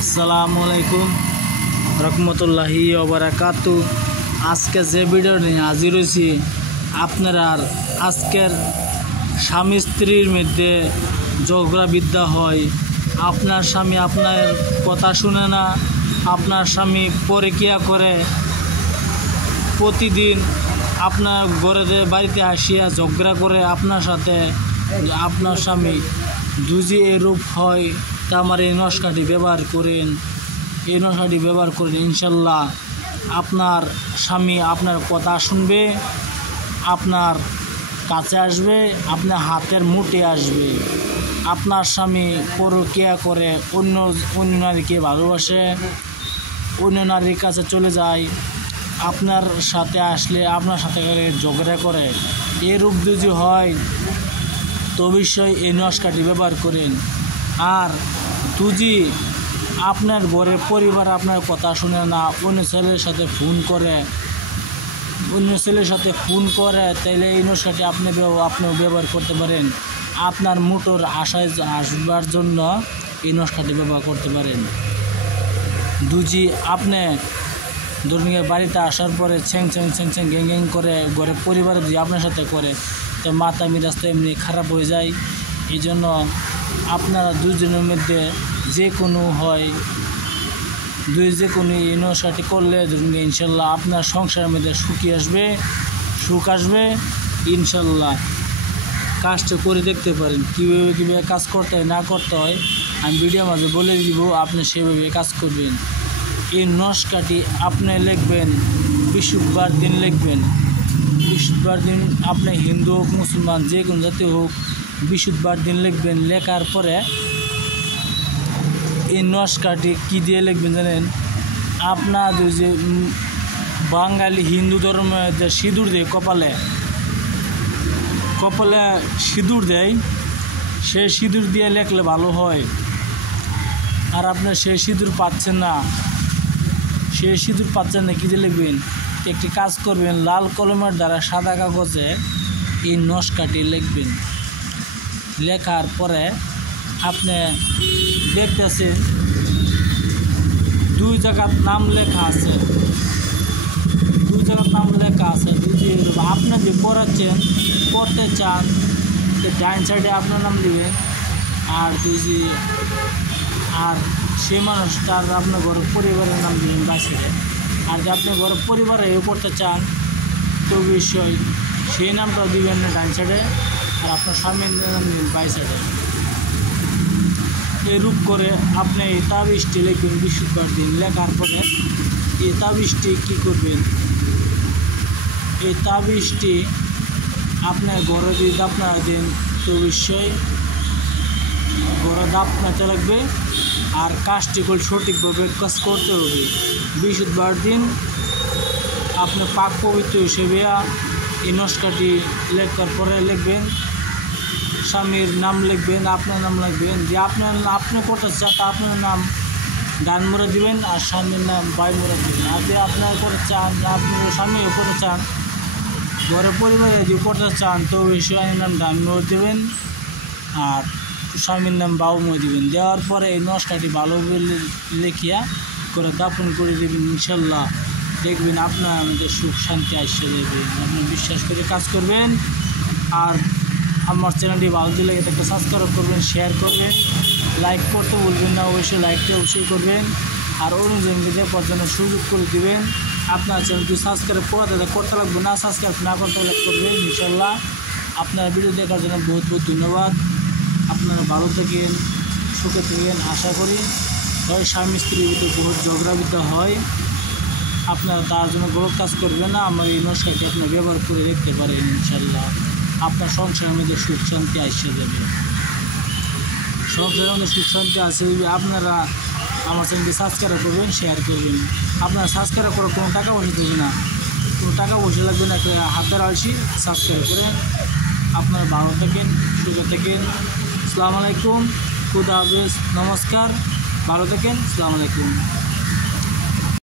আসসালামু আলাইকুম রহমতুল্লাহি ওয়া বারাকাতু। আজকে যে ভিডিও নিয়ে হাজির হয়েছি, আপনারা আজকের স্বামী স্ত্রীর মধ্যে ঝগড়া বিদ্যা হয়, আপনার স্বামী আপনার কথা শুনে না, আপনার স্বামী পরকীয়া করে, প্রতিদিন আপনার ঘরে বাড়িতে আসিয়া ঝগড়া করে আপনার সাথে, আপনার স্বামী দুজি এরূপ হয়, তা আমার এই নস্কাটি ব্যবহার করেন, এই নস্কাটি ব্যবহার করেন। ইনশাল্লাহ আপনার স্বামী আপনার কথা শুনবে, আপনার কাছে আসবে, আপনার হাতের মুঠে আসবে। আপনার স্বামী পরকীয়া করে অন্য নারীকে ভালোবাসে, অন্য নারীর কাছে চলে যায়, আপনার সাথে আসলে আপনার সাথে ঝগড়া করে, এরূপ যদি হয় তো অবশ্যই এই নস্কাটি ব্যবহার করেন। আর যদি আপনার ঘরের পরিবার আপনার কথা শুনে না, অন্য ছেলের সাথে ফোন করে, তাইলে এই নস্কাটি আপনিও ব্যবহার করতে পারেন। আপনার মুঠোর আশায় আসবার জন্য এই নস্কাটি ব্যবহার করতে পারেন। দুজি আপনি ধরুন বাড়িতে আসার পরে ছ্যাং গ্যাং করে ঘরের পরিবারে যদি আপনার সাথে করে, তো মাথা মিরাজ তো এমনি খারাপ হয়ে যায়। এই জন্য আপনারা দুজনের মধ্যে যে কোনো এই নস্কাটি করলে ধরুন ইনশাল্লাহ আপনার সংসারের মধ্যে সুখ আসবে ইনশাল্লাহ। কাজটা করে দেখতে পারেন, কীভাবে কাজ করতে হয় না করতে হয় আমি ভিডিওর মাঝে বলে দিব, আপনি সেভাবে কাজ করবেন। এই নস্কাটি আপনি লিখবেন, বৃহস্পতিবার দিন লিখবেন। বৃহস্পতিবার দিন আপনি হিন্দু হোক মুসলমান যে কোনো জাতি হোক, বৃহস্পতিবার দিন লিখবেন। লেখার পরে এই নস্কাটি কী দিয়ে লিখবেন জানেন? আপনাদের যে বাঙালি হিন্দু ধর্মে যে সিঁদুর দেয়, কপালে সিঁদুর দেয়, সেই সিঁদুর দিয়ে লেখলে ভালো হয়। আর আপনি সেই সিঁদুর পাচ্ছেন না, কী দিয়ে লিখবেন? একটি কাজ করবেন, লাল কলমের দ্বারা সাদা কাগজে এই নস্কাটি লিখবেন। লেখার পরে আপনি দেখতেছেন দুই জায়গার নাম লেখা আছে, যদি আপনি যে পড়তে চান ডাইন সাইডে আপনার নাম দিবেন। আর সেই মানুষটার আপনার ঘরের পরিবারের নাম দিবেন বাই সাইডে। আর যদি আপনি ঘরের পরিবারে পড়তে চান তো অবশ্যই সেই নামটাও দিবেন না ডাইন সাইডে, আর আপনার স্বামীর নাম দিবেন বাই সাইডে। এরূপ করে আপনি এই তাবিজটি লিখবেন বৃহস্পতিবার দিন। লেখার পরে এই তাবিজটি কী করবেন? এই তাবিজটি আপনার ঘরে যদি দাপনা দিন তো অবশ্যই ঘরে দাপনাতে লাগবে। আর কাজটি সঠিকভাবে কাজ করতে হবে। বৃহস্পতিবার দিন আপনি পাক পবিত্র হিসেবে এই নস্কাটি লেখার পরে লিখবেন, স্বামীর নাম লিখবেন, আপনার নাম লিখবেন। যে আপনি করতে চান তা আপনার নাম ডান মোড়ে দিবেন, আর স্বামীর নাম বাই মোড়ে দিবেন। আর যদি আপনার করতে চান, আপনার স্বামীও করতে চান, ঘরের পরিবারে যদি করতে চান তো ওই স্বামীর নাম ডান মোড়ে দেবেন, আর স্বামীর নাম বাউ মোড়ে দিবেন। দেওয়ার পরে এই নস্কাটি ভালোভাবে লিখিয়া করে দাফন করে দেবেন। ইনশাল্লাহ দেখবেন আপনার আমাদের সুখ শান্তি আসছে দেবে। আপনি বিশ্বাস করে কাজ করবেন। আর আমার চ্যানেলটি ভালো দিলে এটাকে সাবস্ক্রাইব করবেন, শেয়ার করবেন, লাইক করতে বলবেন না, অবশ্যই করবেন। আর অন্যজনকে দেখার জন্য সুযোগ করে দিবেন। আপনার চ্যানেলটি সাবস্ক্রাইব করতে লাগবে না, সাবস্ক্রাইব না করতে করবেন ইনশাল্লাহ। আপনার ভিডিও দেখার জন্য বহুত ধন্যবাদ। আপনারা ভালো থাকেন, সুখে থাকেন। আশা করি হয় স্বামী স্ত্রীর ভিতরে বহুত ঝগড়াবিদ্যা হয়, আপনারা তার জন্য গলত কাজ করবেন না। আমার এই নস্কাটি আপনি ব্যবহার করে দেখতে পারেন। ইনশাল্লাহ আপনার সংসারের মধ্যে সুখ শান্তি আসে যাবে। সংসারের মধ্যে সুখ শান্তি আসে যাবে। আপনারা আমার চ্যানেলটি সাবস্ক্রাইব করবেন, শেয়ার করবেন। আপনারা সাবস্ক্রাইব করে কোনো টাকা পয়সা দেবে না, লাগবে না, হাতের আলসি সাবস্ক্রাইব করেন। আপনারা ভালো থাকেন, সুখে থাকেন। আসসালামু আলাইকুম, খুদা হাফেজ, নমস্কার, ভালো থাকেন, আসসালামু আলাইকুম।